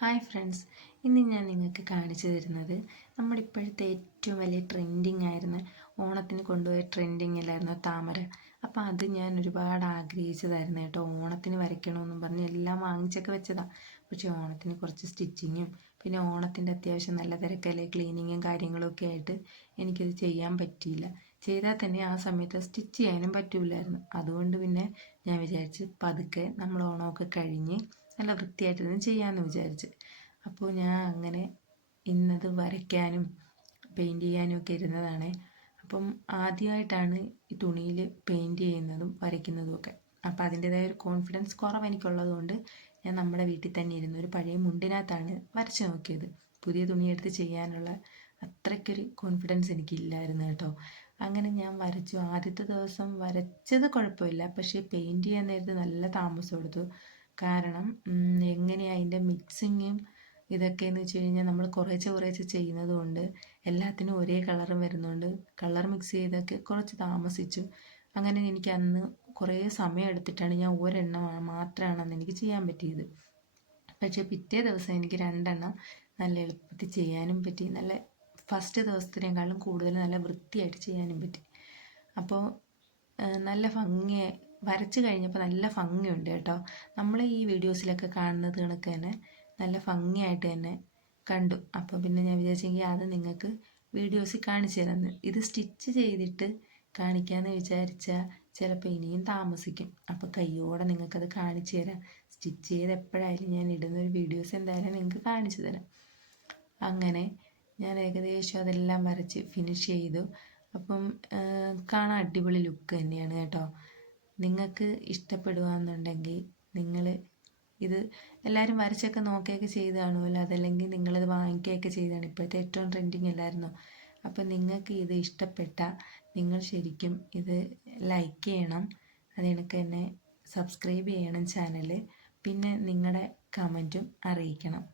Hi friends, ഇന്ന് ഞാൻ നിങ്ങൾക്ക് കാണിച്ചു തരുന്നത് നമ്മുടെ ഇപ്പോഴത്തെ ഏറ്റവും വലിയ ട്രെൻഡിങ് ആയിരുന്ന ഓണത്തിന് കൊണ്ടുപോയ ട്രെൻഡിങ്ങിലായിരുന്നു താമര. അപ്പോൾ അത് ഞാൻ ഒരുപാട് ആഗ്രഹിച്ചതായിരുന്നു കേട്ടോ. ഓണത്തിന് വരയ്ക്കണമെന്നും പറഞ്ഞ് എല്ലാം വാങ്ങിച്ചൊക്കെ വെച്ചതാണ്. പക്ഷേ ഓണത്തിന് കുറച്ച് സ്റ്റിച്ചിങ്ങും പിന്നെ ഓണത്തിൻ്റെ അത്യാവശ്യം നല്ല തിരക്കല്ലേ, ക്ലീനിങ്ങും കാര്യങ്ങളൊക്കെ ആയിട്ട് എനിക്കത് ചെയ്യാൻ പറ്റിയില്ല. ചെയ്താൽ തന്നെ ആ സമയത്ത് സ്റ്റിച്ച് ചെയ്യാനും പറ്റില്ലായിരുന്നു. അതുകൊണ്ട് പിന്നെ ഞാൻ വിചാരിച്ച് പതുക്കെ നമ്മൾ ഓണമൊക്കെ കഴിഞ്ഞ് നല്ല വൃത്തിയായിട്ടിരുന്ന് ചെയ്യാമെന്ന് വിചാരിച്ച്. അപ്പോൾ ഞാൻ അങ്ങനെ ഇന്നത് വരയ്ക്കാനും പെയിൻറ്റ് ചെയ്യാനും ഒക്കെ ഇരുന്നതാണ്. അപ്പം ആദ്യമായിട്ടാണ് ഈ തുണിയിൽ പെയിൻറ്റ് ചെയ്യുന്നതും വരയ്ക്കുന്നതും ഒക്കെ. അപ്പോൾ അതിൻ്റേതായ ഒരു കോൺഫിഡൻസ് കുറവ് എനിക്കുള്ളത് കൊണ്ട് ഞാൻ നമ്മുടെ വീട്ടിൽ തന്നെ ഇരുന്ന ഒരു പഴയ മുണ്ടിനകത്താണ് വരച്ച് നോക്കിയത്. പുതിയ തുണിയെടുത്ത് ചെയ്യാനുള്ള അത്രയ്ക്കൊരു കോൺഫിഡൻസ് എനിക്കില്ലായിരുന്നു കേട്ടോ. അങ്ങനെ ഞാൻ വരച്ചു. ആദ്യത്തെ ദിവസം വരച്ചത് കുഴപ്പമില്ല, പക്ഷേ പെയിൻറ്റ് ചെയ്യാൻ നേരത്ത് നല്ല താമസം എടുത്തു. കാരണം എങ്ങനെയാണ് അതിൻ്റെ മിക്സിങ്ങും ഇതൊക്കെയെന്ന് വെച്ച് കഴിഞ്ഞാൽ നമ്മൾ കുറേശ്ശെ ചെയ്യുന്നത് കൊണ്ട് എല്ലാത്തിനും ഒരേ കളറും വരുന്നതുകൊണ്ട് കളർ മിക്സ് ചെയ്തൊക്കെ കുറച്ച് താമസിച്ചു. അങ്ങനെ എനിക്ക് അന്ന് കുറേ സമയം എടുത്തിട്ടാണ് ഞാൻ ഒരെണ്ണം മാത്രമാണ് അന്ന് എനിക്ക് ചെയ്യാൻ പറ്റിയത്. പക്ഷേ പിറ്റേ ദിവസം എനിക്ക് 2 എണ്ണം നല്ല എളുപ്പത്തിൽ ചെയ്യാനും പറ്റി. നല്ല ഫസ്റ്റ് ദിവസത്തിനേക്കാളും കൂടുതൽ നല്ല വൃത്തിയായിട്ട് ചെയ്യാനും പറ്റി. അപ്പോൾ നല്ല ഭംഗിയായി വരച്ച് കഴിഞ്ഞപ്പോൾ നല്ല ഭംഗിയുണ്ട് കേട്ടോ. നമ്മൾ ഈ വീഡിയോസിലൊക്കെ കാണുന്നത് കണക്ക് തന്നെ നല്ല ഭംഗിയായിട്ട് തന്നെ കണ്ടു. അപ്പോൾ പിന്നെ ഞാൻ വിചാരിച്ചെങ്കിൽ അത് നിങ്ങൾക്ക് വീഡിയോസിൽ കാണിച്ചു തരാമെന്ന്. ഇത് സ്റ്റിച്ച് ചെയ്തിട്ട് കാണിക്കാമെന്ന് വിചാരിച്ചാൽ ചിലപ്പോൾ ഇനിയും താമസിക്കും. അപ്പോൾ കയ്യോടെ നിങ്ങൾക്കത് കാണിച്ചു തരാം. സ്റ്റിച്ച് ചെയ്ത് എപ്പോഴായാലും ഞാൻ ഇടുന്നൊരു വീഡിയോസ് എന്തായാലും നിങ്ങൾക്ക് കാണിച്ചു തരാം. അങ്ങനെ ഞാൻ ഏകദേശം അതെല്ലാം വരച്ച് ഫിനിഷ് ചെയ്തു. അപ്പം കാണാൻ അടിപൊളി ലുക്ക് തന്നെയാണ് കേട്ടോ. നിങ്ങൾക്ക് ഇഷ്ടപ്പെടുകയെന്നുണ്ടെങ്കിൽ നിങ്ങൾ ഇത് എല്ലാവരും വരച്ചൊക്കെ നോക്കുകയൊക്കെ ചെയ്ത് കാണുമല്ലോ. അതല്ലെങ്കിൽ നിങ്ങളിത് വാങ്ങിക്കുകയൊക്കെ ചെയ്താണ്. ഇപ്പോഴത്തെ ഏറ്റവും ട്രെൻഡിങ് അല്ലായിരുന്നോ. അപ്പം നിങ്ങൾക്ക് ഇത് ഇഷ്ടപ്പെട്ടാൽ നിങ്ങൾ ശരിക്കും ഇത് ലൈക്ക് ചെയ്യണം. അത് കണക്ക് തന്നെ സബ്സ്ക്രൈബ് ചെയ്യണം ചാനൽ. പിന്നെ നിങ്ങളുടെ കമൻറ്റും അറിയിക്കണം.